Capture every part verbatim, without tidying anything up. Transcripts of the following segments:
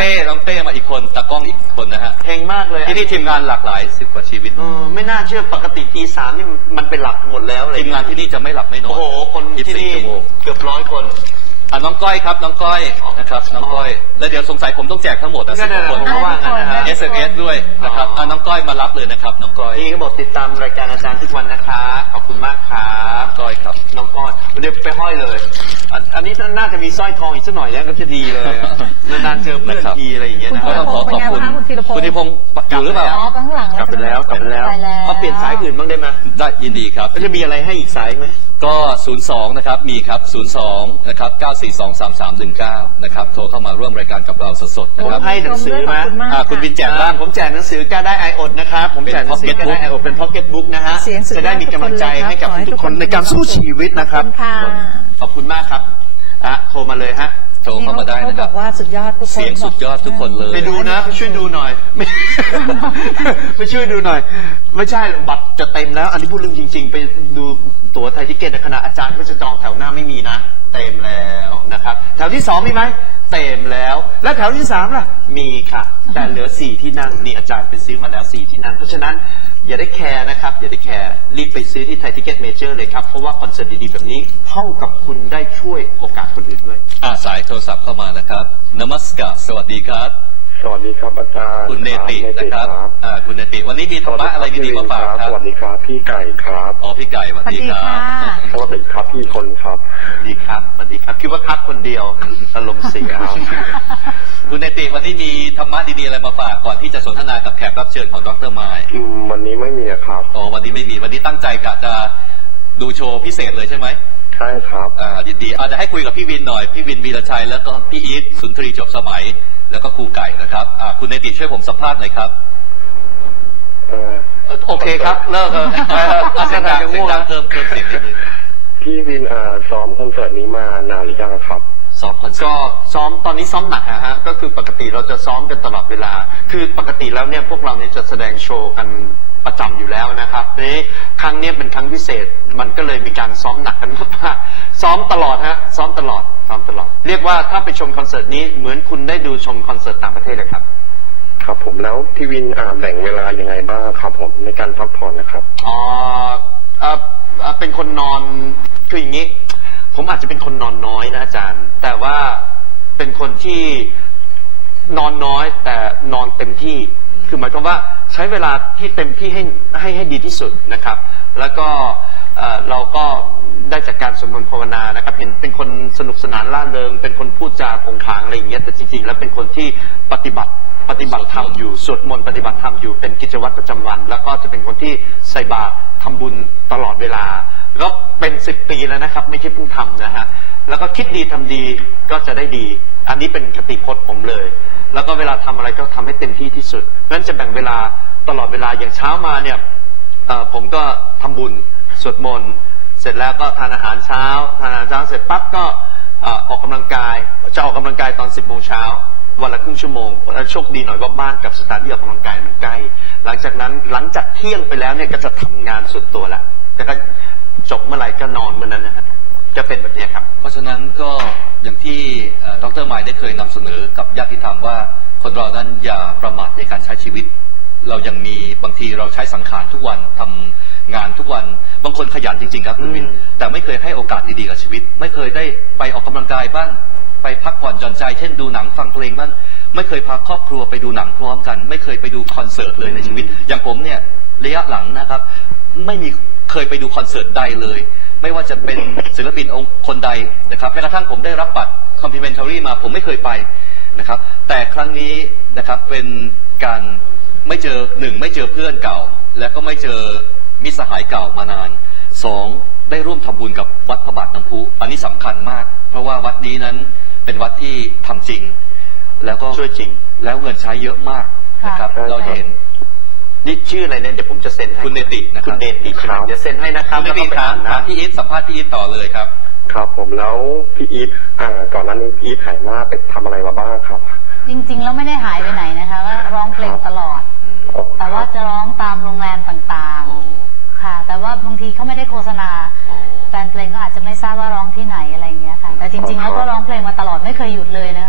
ต้น้องเต้มาอีกคนตากล้องอีกคนนะฮะเฮงมากเลยที่นี่ทีมงานหลากหลายสิบกว่าชีวิตไม่น่าเชื่อปกติตีสามนี่มันไปหลับหมดแล้วเลยทีมงานที่นี่จะไม่หลับไม่นอนโอ้โหคนที่นี่เกือบร้อยคนอ่ะน้องก้อยครับน้องก้อยนะครับน้องก้อยแล้วเดี๋ยวสงสัยผมต้องแจกทั้งหมดนะสิบคนเพราะว่างั้นนะฮะ เอส เอ็ม เอส ด้วยนะครับอ่ะน้องก้อยมารับเลยนะครับน้องก้อยนี่ก็บอกติดตามรายการอาจารย์ทุกวันนะคะขอบคุณมากครับก้อยครับน้องก้อยเดี๋ยวไปห้อยเลยอันนี้น่าจะมีสร้อยทองอีกสักหน่อยแล้วก็จะดีเลยนานๆเจอเพื่อนทีอะไรอย่างเงี้ยนะก็ต้องขอขอบคุณคุณธีรพงศ์อยู่หรือเปล่าอ๋อข้างหลังกลับไปแล้วกลับไปแล้วมาเปลี่ยนสายอื่นบ้างได้ไหมได้ยินดีครับจะมีอะไรให้อีกสายไหมก็ศูนย์สองนะครับมีครับศูนย์สองนะครับเก้าสี่สองสามสามหนึ่งเก้านะครับโทรเข้ามาร่วมรายการกับเราสดๆนะครับให้หนังสือมาคุณวินแจกบ้างผมแจกหนังสือกล้าได้ไออดนะครับผมแจกหนังสือกล้าได้ไออดเป็นพ็อกเก็ตบุ๊กนะฮะจะได้มีกำลังใจให้กับทุกคนในการสู้ชีวิตนะครับขอบคุณมากครับอ่ะโทรมาเลยฮะโทรเข้ามาได้นะครับบอกว่าสุดยอดทุกคนเสียงสุดยอดทุกคนเลยไปดูนะไปช่วยดูหน่อยไปช่วยดูหน่อยไม่ใช่บัตรจะเต็มแล้วอันนี้พูดเรื่องจริงๆไปดูตั๋วไทยทิเก็ตในขณะอาจารย์ก็จะจองแถวหน้าไม่มีนะเต็มแล้วนะครับแถวที่สองมีไหมเต็มแล้วและแถวที่สามล่ะมีค่ะแต่เหลือสี่ที่นั่งนี่อาจารย์ไปซื้อมาแล้วสี่ที่นั่งเพราะฉะนั้นอย่าได้แคร์นะครับอย่าได้แคร์รีบไปซื้อที่ไทยทิเก็ตเมเจอร์เลยครับเพราะว่าคอนเสิร์ตดีๆแบบนี้เท่ากับคุณได้ช่วยโอกาสคนอื่นด้วยอ่าสายโทรศัพท์เข้ามานะครับนมัสการสวัสดีครับสวัสดีครับอาจารย์คุณเนตินะครับอ่าคุณเนติวันนี้มีธรรมะอะไรดีๆมาฝากครับสวัสดีครับพี่ไก่ครับอ๋อพี่ไก่สวัสดีครับสวัสดีครับพี่คนครับดีครับสวัสดีครับคิดว่าครับคนเดียวอารมณ์เสียคุณเนติวันนี้มีธรรมะดีๆอะไรมาฝากก่อนที่จะสนทนากับแขกรับเชิญของดร.ไมค์วันนี้ไม่มีครับอ๋อวันนี้ไม่มีวันนี้ตั้งใจกะจะดูโชว์พิเศษเลยใช่ไหมใช่ครับอ่าดีๆอาจจะให้คุยกับพี่วินหน่อยพี่วินวีรชัยแล้วก็พี่อีทสุนทรีจบสมัยแล้วก็ครูไก่นะครับอ่าคุณเนติช่วยผมสัมภาษณ์หน่อยครับเออโอเคครับเลิกเออเสียงดังเสียงดังเพิ่มเพิ่มเสียงนิดนึงพี่วินอ่าซ้อมคอนเสิร์ตนี้มานานหรือยังครับซ้อมคอนเสิร์ตก็ซ้อมตอนนี้ซ้อมหนักนะฮะก็คือปกติเราจะซ้อมกันตลอดเวลาคือปกติแล้วเนี่ยพวกเราเนี่ยจะแสดงโชว์กันประจำอยู่แล้วนะครับนี้ครั้งนี้เป็นครั้งพิเศษมันก็เลยมีการซ้อมหนักกันมากๆซ้อมตลอดฮะซ้อมตลอดซ้อมตลอดเรียกว่าถ้าไปชมคอนเสิร์ตนี้เหมือนคุณได้ดูชมคอนเสิร์ตต่างประเทศเลยครับครับผมแล้วพี่วินอ่าแบ่งเวลายังไงบ้างครับผมในการพักผ่อนนะครับอ๋อเอ่อเป็นคนนอนคืออย่างนี้ผมอาจจะเป็นคนนอนน้อยนะอาจารย์แต่ว่าเป็นคนที่นอนน้อยแต่นอนเต็มที่คือหมายความว่าใช้เวลาที่เต็มที่ให้ให้ให้ดีที่สุดนะครับแล้วก็เราก็ได้จากการสวดมนต์ภาวนานะครับเห็นเป็นคนสนุกสนานร่าเริงเป็นคนพูดจาโผงผางอะไรอย่างเงี้ยแต่จริงๆแล้วเป็นคนที่ปฏิบัติปฏิบัติธรรมอยู่สวดมนต์ปฏิบัติธรรมอยู่เป็นกิจวัตรประจำวันแล้วก็จะเป็นคนที่ใส่บาตรทำบุญตลอดเวลาก็เป็นสิบปีแล้วนะครับไม่ใช่เพิ่งทำนะฮะแล้วก็คิดดีทำดีก็จะได้ดีอันนี้เป็นคติพจน์ผมเลยแล้วก็เวลาทำอะไรก็ทำให้เต็มที่ที่สุดนั้นจะแบ่งเวลาตลอดเวลาอย่างเช้ามาเนี่ยผมก็ทำบุญสวดมนต์เสร็จแล้วก็ทานอาหารเช้าทานอาหารเช้าเสร็จปั๊บก็ออกกำลังกายจะออกกำลังกายตอนสิบโมงเช้าวันละครึ่งชั่วโมงโชคดีหน่อยว่าบ้านกับสถานที่ออกกำลังกายมันใกล้หลังจากนั้นหลังจากเที่ยงไปแล้วเนี่ยก็จะทำงานส่วนตัวละแล้วก็จบเมื่อไหร่ก็นอนเมื่อนั้นนะครับจะเป็นแบบนี้ครับเพราะฉะนั้นก็อย่างที่ดร.ไมค์ได้เคยนำเสนอกับญาติธรรมว่าคนเรานั้นอย่าประมาทในการใช้ชีวิตเรายังมีบางทีเราใช้สังขารทุกวันทำงานทุกวันบางคนขยันจริงๆครับคุณวินแต่ไม่เคยให้โอกาสดีๆกับชีวิตไม่เคยได้ไปออกกำลังกายบ้างไปพักผ่อนหย่อนใจเช่นดูหนังฟังเพลงบ้างไม่เคยพาครอบครัวไปดูหนังพร้อมกันไม่เคยไปดูคอนเสิร์ตเลยในชีวิตอย่างผมเนี่ยระยะหลังนะครับไม่มีเคยไปดูคอนเสิร์ตใดเลยไม่ว่าจะเป็นศิลปินองค์คนใดนะครับแม้กระทั่งผมได้รับบัตร complimentary มาผมไม่เคยไปนะครับแต่ครั้งนี้นะครับเป็นการไม่เจอหนึ่งไม่เจอเพื่อนเก่าและก็ไม่เจอมิตรสหายเก่ามานานสองได้ร่วมทำบุญกับวัดพระบาทน้ำพุอันนี้สำคัญมากเพราะว่าวัดนี้นั้นเป็นวัดที่ทำจริงแล้วก็ช่วยจริงแล้วเงินใช้เยอะมากนะครับเราเห็นนี่ชื่ออะไรเนี่ยเดี๋ยวผมจะเซ็นให้คุณเนตินะครับคุณเนติครับเดี๋ยวเซ็นให้นะครับคุณเนติถามถามพี่อีทสัมภาษณ์พี่อีทต่อเลยครับครับผมแล้วพี่อีทอ่าก่อนหน้านี้พี่อีทหายหน้าไปทำอะไรมาบ้างครับจริงๆแล้วไม่ได้หายไปไหนนะคะก็ร้องเพลงตลอดแต่ว่าจะร้องตามโรงแรมต่างๆค่ะแต่ว่าบางทีเขาไม่ได้โฆษณาแฟนเพลงก็อาจจะไม่ทราบว่าร้องที่ไหนอะไรอย่างเงี้ยค่ะแต่จริงๆแล้วก็ร้องเพลงมาตลอดไม่เคยหยุดเลยนะคะ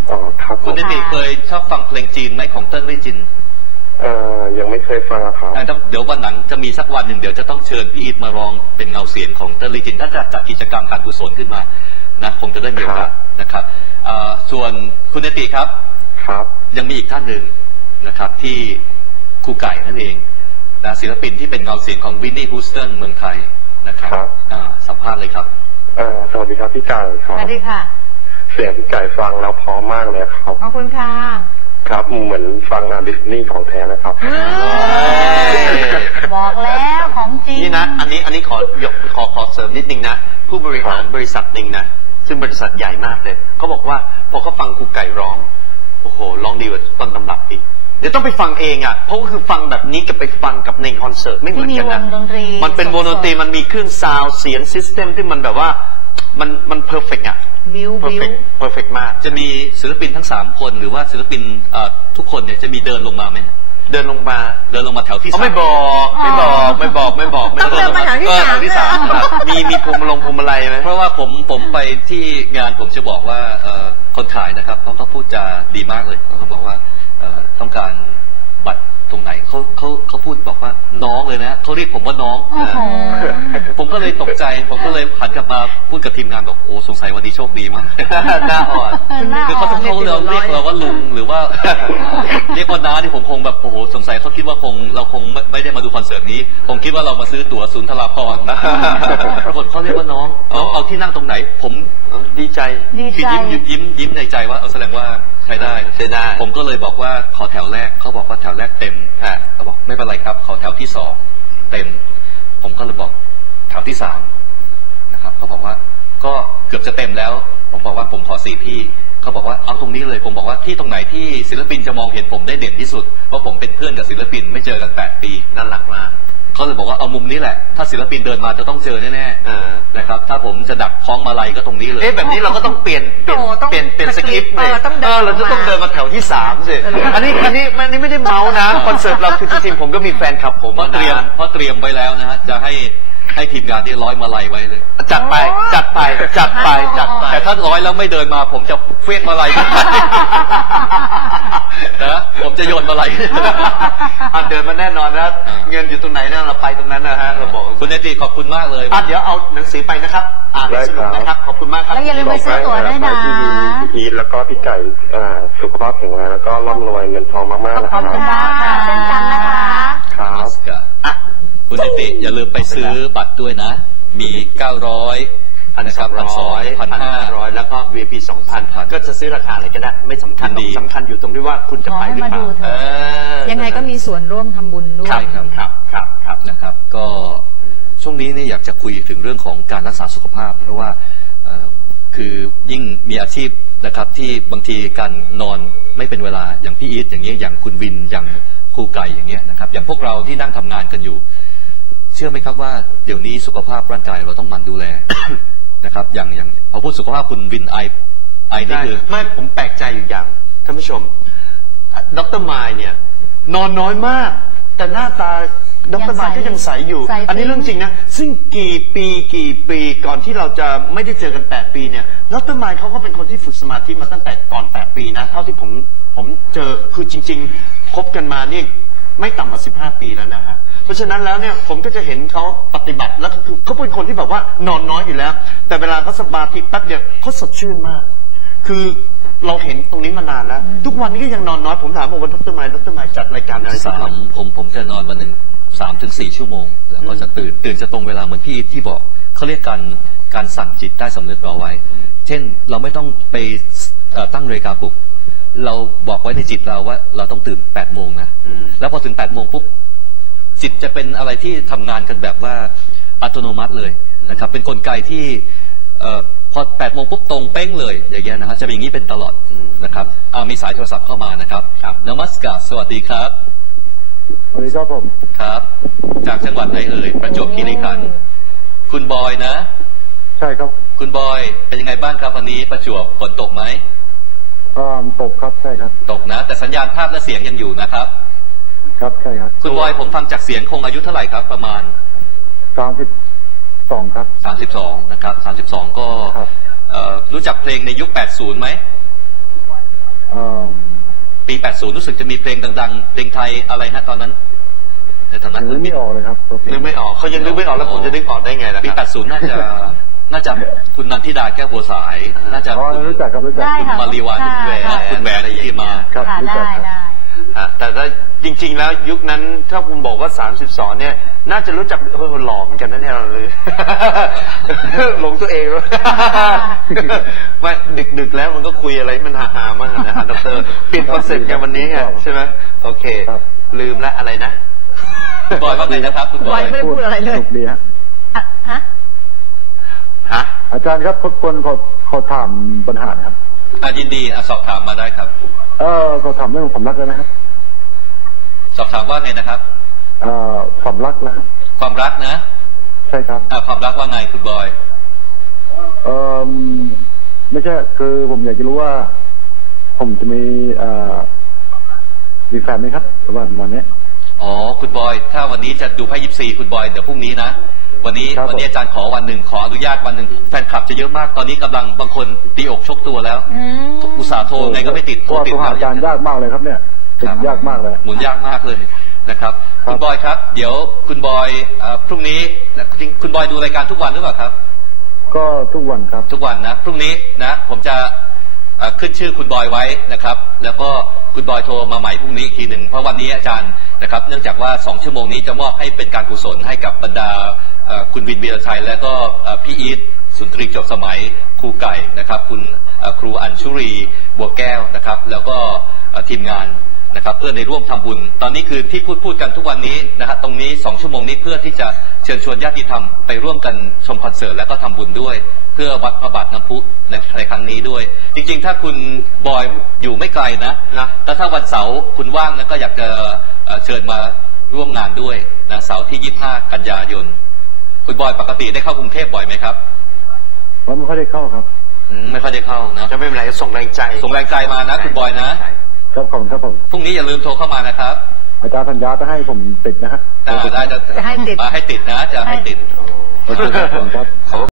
อ๋อครับคุณนิติเคยชอบฟังเพลงจีนไหมของเติ้งลี่จินเอ่อยังไม่เคยฟังครับเดี๋ยววันหลังจะมีสักวันหนึ่งเดี๋ยวจะต้องเชิญพี่อีทมาร้องเป็นเงาเสียงของเติ้งลี่จินถ้าจะจัดกิจกรรมการกุศลขึ้นมานะคงจะได้มีโอกาสนะครับส่วนคุณนิติครับครับยังมีอีกท่านหนึ่งนะครับที่ครูไก่นั่นเองนะศิลปินที่เป็นเงาเสียงของวินนี่ฮูสตันเมืองไทยนะครับสัมภาษณ์เลยครับสวัสดีครับพี่ไก่ครับสวัสดีค่ะเสียงพี่ไก่ฟังแล้วพร้อมมากเลยครับขอบคุณค่ะครับเหมือนฟังงานดิสนีย์ของแท้นะครับบอกแล้วของจริงนี่นะอันนี้อันนี้ขอยกขอขอเสริมนิดนึงนะผู้บริหารบริษัทหนึ่งนะซึ่งบริษัทใหญ่มากเลยเขาบอกว่าพอเขาฟังครูไก่ร้องโอ้โหร้องดีกว่าต้นตำรับอีกเดี๋ยวต้องไปฟังเองอ่ะเพราะก็คือฟังแบบนี้กับไปฟังกับในคอนเสิร์ตไม่เหมือนกันนะมันเป็นวงดนตรีมันมีเครื่องซาวด์เสียงซิสเต็มที่มันแบบว่ามันมันเพอร์เฟกต์อ่ะบิวบิวเพอร์เฟกต์มากจะมีศิลปินทั้งสามคนหรือว่าศิลปินทุกคนเนี่ยจะมีเดินลงมาไหมเดินลงมาเดินลงมาแถวที่สามไม่บอกไม่บอกไม่บอกไม่บอกต้องเดินมาแถวที่สามมีมีพวงมาลงพวงมาลัยไหมเพราะว่าผมผมไปที่งานผมจะบอกว่าคนขายนะครับเขาเขาพูดจาดีมากเลยเขาบอกว่าต้องการบัตรตรงไหนเขาเขาเขาพูดบอกว่าน้องเลยนะเขาเรียกผมว่าน้องผมก็เลยตกใจผมก็เลยหันกลับมาพูดกับทีมงานบอกโอ้สงสัยวันนี้โชคดีมากหน้าอ่อนคือเขาเขาเราเรียกเราว่าลุงหรือว่าเรียกว่าน้าที่ผมคงแบบโอ้โหสงสัยเขาคิดว่าคงเราคงไม่ได้มาดูคอนเสิร์ตนี้ผมคิดว่าเรามาซื้อตั๋วศูนย์ทราพรปรากฏเขาเรียกว่าน้องน้องเอาที่นั่งตรงไหนผมดีใจคือยิ้มยิ้มยิ้มในใจว่าเอาแสดงว่าใช้ได้ใช้ได้ผมก็เลยบอกว่าขอแถวแรกเขาบอกว่าแถวแรกเต็มเขาบอกไม่เป็นไรครับขอแถวที่สองเต็มผมก็เลยบอกแถวที่สามนะครับเขาบอกว่าก็เกือบจะเต็มแล้วผมบอกว่าผมขอสี่ที่เขาบอกว่าเอาตรงนี้เลยผมบอกว่าที่ตรงไหนที่ศิลปินจะมองเห็นผมได้เด่นที่สุดเพราะผมเป็นเพื่อนกับศิลปินไม่เจอกันแปดปีนั่นหลักมากเขาเลยบอกว่าเอามุมนี้แหละถ้าศิลปินเดินมาจะต้องเจอแน่ๆนะครับถ้าผมจะดักคล้องมาลัยก็ตรงนี้เลยเอ๊ะแบบนี้เราก็ต้องเปลี่ยนเปลี่ยนเปลี่ยนเปลี่ยนสคริปต์เลยเออเราจะต้องเดินมาแถวที่สามสิอันนี้อันนี้อันนี้ไม่ได้เมาส์นะคอนเสิร์ตเราคือจริงๆผมก็มีแฟนคลับผมเพราะเตรียมเพราะเตรียมไว้แล้วนะฮะจะให้ให้ทีมงานที่ร้อยมาลัยไว้เลยจัดไปจัดไปจัดไปจัดไปแต่ถ้าร้อยแล้วไม่เดินมาผมจะเฟี้ยงมาลัยนะผมจะโยนมาลัยเดินมาแน่นอนนะเงินอยู่ตรงไหนนั่นเราไปตรงนั้นนะฮะเราบอกคุณเนติขอบคุณมากเลยเดี๋ยวเอาหนังสือไปนะครับอ่านสนุกนะครับขอบคุณมากครับแล้วอย่าลืมไปซื้อตั๋วด้วยนะพี่แล้วก็พี่ไก่สุขภาพแข็งแรงแล้วก็ร่ำรวยเงินทองมากๆนะครับขอบคุณมากค่ะเช่นกันนะคะครับคุณเนติอย่าลืมไปซื้อบัตรด้วยนะมีเก้าร้อยพันสองร้อยพันห้าร้อยแล้วก็ วี ไอ พี สองพันก็จะซื้อราคาอะไรก็ได้ไม่สำคัญสำคัญอยู่ตรงที่ว่าคุณจะไปหรือเปล่ายังไงก็มีส่วนร่วมทำบุญด้วยครับครับครับครับนะครับก็ช่วงนี้เนี่ยอยากจะคุยถึงเรื่องของการรักษาสุขภาพเพราะว่าคือยิ่งมีอาชีพนะครับที่บางทีการนอนไม่เป็นเวลาอย่างพี่อีทอย่างเงี้ยอย่างคุณวินอย่างครูไก่อย่างเงี้ยนะครับอย่างพวกเราที่นั่งทำงานกันอยู่เชื่อไหมครับว่าเดี๋ยวนี้สุขภาพร่างกายเราต้องหมั่นดูแล นะครับอย่างอย่างพอพูดสุขภาพคุณวินไอไอนี่คือไม่ผมแปลกใจอยู่อย่างท่านผู้ชมดร.มายเนี่ยนอนน้อยมากแต่หน้าตาดร.มายก็ยังใสอยู่อันนี้เรื่องจริงนะซึ่งกี่ปีกี่ปีก่อนที่เราจะไม่ได้เจอกันแปดปีเนี่ยดร.มายเขาก็เป็นคนที่ฝึกสมาธิมาตั้งแต่ก่อนแปดปีนะเท่าที่ผมผมเจอคือจริงๆคบกันมานี่ไม่ต่ำกว่าสิบห้าปีแล้วนะฮะเพราะฉะนั้นแล้วเนี่ยผมก็จะเห็นเขาปฏิบัติแล้วคือเขาเป็นคนที่แบบว่านอนน้อยอยู่แล้วแต่เวลาเขาสมาธิแป๊บเดียวเขาสดชื่นมากคือเราเห็นตรงนี้มานานแล้วทุกวันนี้ก็ยังนอนน้อยผมถามว่าวันดร.มายดร.มายจัดรายการอะไรสามผมผมจะนอนวันหนึ่งสามถึงสี่ชั่วโมงแล้วก็จะตื่นตื่นจะตรงเวลาเหมือนพี่ที่บอกเขาเรียกการการสั่งจิตใต้สำนึกเราไว้เช่นเราไม่ต้องไปตั้งนาฬิกาปลุกเราบอกไว้ในจิตเราว่าเราต้องตื่นแปดโมงนะแล้วพอถึงแปดโมงปุ๊บจิตจะเป็นอะไรที่ทำงานกันแบบว่าอัตโนมัติเลยนะครับเป็นกลไกที่พอแปดโมงปุ๊บตรงเป้งเลยอย่างเงี้ยนะครับจะเป็นอย่างนี้เป็นตลอดนะครับมีสายโทรศัพท์เข้ามานะครับนมัสการสวัสดีครับสวัสดีครับผมครับจากจังหวัดไหนเอ่ยประจวบคีรีขันธ์คุณบอยนะใช่ครับคุณบอยเป็นยังไงบ้างครับวันนี้ประจวบฝนตกไหมตกครับใช่ครับตกนะแต่สัญญาณภาพและเสียงยังอยู่นะครับครับใช่ครับคุณบอยผมฟังจากเสียงคงอายุเท่าไหร่ครับประมาณสามสิบสองครับสามสิบสองนะครับสามสิบสองก็รู้จักเพลงในยุคแปดสิบไหมเอ่อปีแปดสิบรู้สึกจะมีเพลงดังๆเพลงไทยอะไรฮะตอนนั้นในตอนนั้นนึกไม่ออกเลยครับนึกไม่ออกเขายังนึกไม่ออกแล้วผมจะนึกออกได้ไงล่ะปีคแปรับดสิบน่าจะน่าจะคุณนันทิดาแก้วบัวสาย น่าจะอ๋อคุณรู้จักครับรู้จักได้คุณค่ะมารีวานคุณแหวนค่ะคุณแหวนที่มาครับค่ะรู้จัได้กครับได้อ่ะแต่ถ้าจริง ๆ แล้วยุคนั้นถ้าคุณบอกว่าสามสิบสองเนี่ย น่าจะรู้จักเออหล่อเหมือนกันนะเนี่ยเราเลย หลงตัวเองวะ ไม่ดึกๆแล้วมันก็คุยอะไรมันฮาๆมากนะฮะดรเปลี่ยนคอนเซ็ปต์กันวันนี้ไงใช่ไหมโอเคครับลืมละอะไรนะคุณบอยว่าไงนะครับคุณบอยไม่ได้พูดอะไรเลยสนุกดีฮะอ่ะฮะฮะอาจารย์ครับรบกวนขอขอถามปัญหานะครับอ่ะยินดีอ่ะสอบถามมาได้ครับเออขอถามเรื่องความรักแล้วนะครับสอบถามว่าไงนะครับเอ่อความรักแล้วครับความรักนะใช่ครับอ่ะความรักว่าไงคุณบอยเออไม่ใช่คือผมอยากจะรู้ว่า ผมจะมีเอ่อมีแฟนไหมครับประมาณวันนี้อ๋อคุณบอยถ้าวันนี้จะดูไพ่ยิปซีคุณบอยเดี๋ยวพรุ่งนี้นะวันนี้ครับวันนี้อาจารย์ขอวันหนึ่งขออนุญาตวันหนึ่งแฟนคลับจะเยอะมากตอนนี้กำลังบางคนตีอกชกตัวแล้วอืมอุตส่าห์โทรไงก็ไม่ติดเพโทรราะว่าติดตัวหาอาจารย์ยากมากเลยครับเนี่ยติดยากมากเลยหมุนยากมากเลยนะครับครับคุณบอยครับ เดี๋ยวคุณบอยเอ่อพรุ่งนี้จริงคุณบอยดูรายการทุกวันหรือเปล่าครับก็ทุกวันครับทุกวันนะพรุ่งนี้นะผมจะเอ่อขึ้นชื่อคุณบอยไว้นะครับ แล้วก็คุณบอยโทรมาใหม่พรุ่งนี้อีกทีหนึ่งเพราะวันนี้อาจารย์นะครับเนื่องจากว่าสองชั่วโมงนี้จะมอบให้เป็นการกุศลให้กับบรรดาเอ่อคุณวินเบียร์ชัยและก็เอ่อพี่อีทสุนทรีจบสมัยครูไก่นะครับ คุณเอ่อครูอัญชุรีบัวแก้วนะครับ แล้วก็เอ่อทีมงานนะครับ เพื่อในร่วมทำบุญ ตอนนี้คือที่พูดพูดกันทุกวันนี้นะฮะตรงนี้สองชั่วโมงนี้เพื่อที่จะเชิญชวนญาติธรรมไปร่วมกันชมคอนเสิร์ตและก็ทำบุญด้วย เพื่อวัดพระบาทน้ำพุในในครั้งนี้ด้วย จริงๆ ถ้าคุณบอยอยู่ไม่ไกลนะนะแต่ถ้าวันเสาร์คุณว่างนะก็อยากจะเอ่อเชิญมาร่วมงานด้วยนะเสาร์ที่ยี่สิบห้ากันยายนคุณบอยปกติได้เข้ากรุงเทพบ่อยไหมครับผมไม่ค่อยได้เข้าครับอืมไม่ค่อยได้เข้านะจะไม่เป็นไรส่งแรงใจส่งแรงใจมานะคุณบอยนะครับผมครับผมพรุ่งนี้อย่าลืมโทรเข้ามานะครับอาจารย์สัญญาจะให้ผมติดนะฮะได้ได้จะจะให้ติดมาให้ติดนะจะให้ติดโอเคครับผมครับ